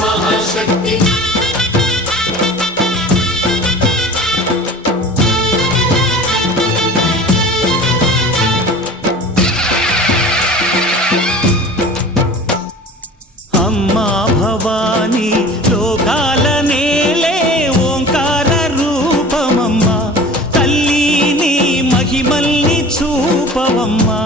महाशक्ति अम्मा भवानी लोकाल नेले ओंकार रूपमम्मा तल्ली नी महिमल्नि चूपवम्मा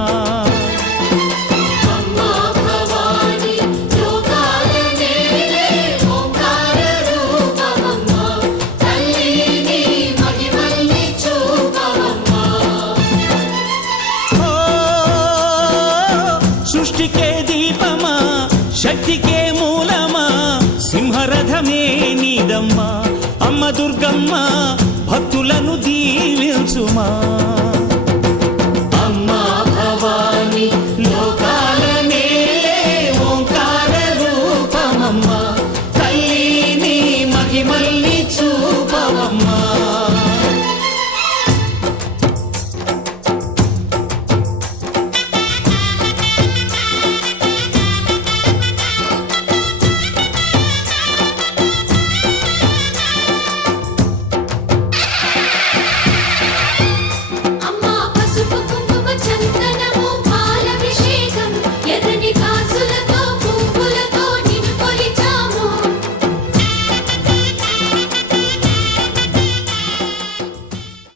सृष्टि के दीपमा शक्ति के मूलमा सिंहरथमे नीदम्मा अम्म दुर्गम्मा भक्तुలను దీవించుమా।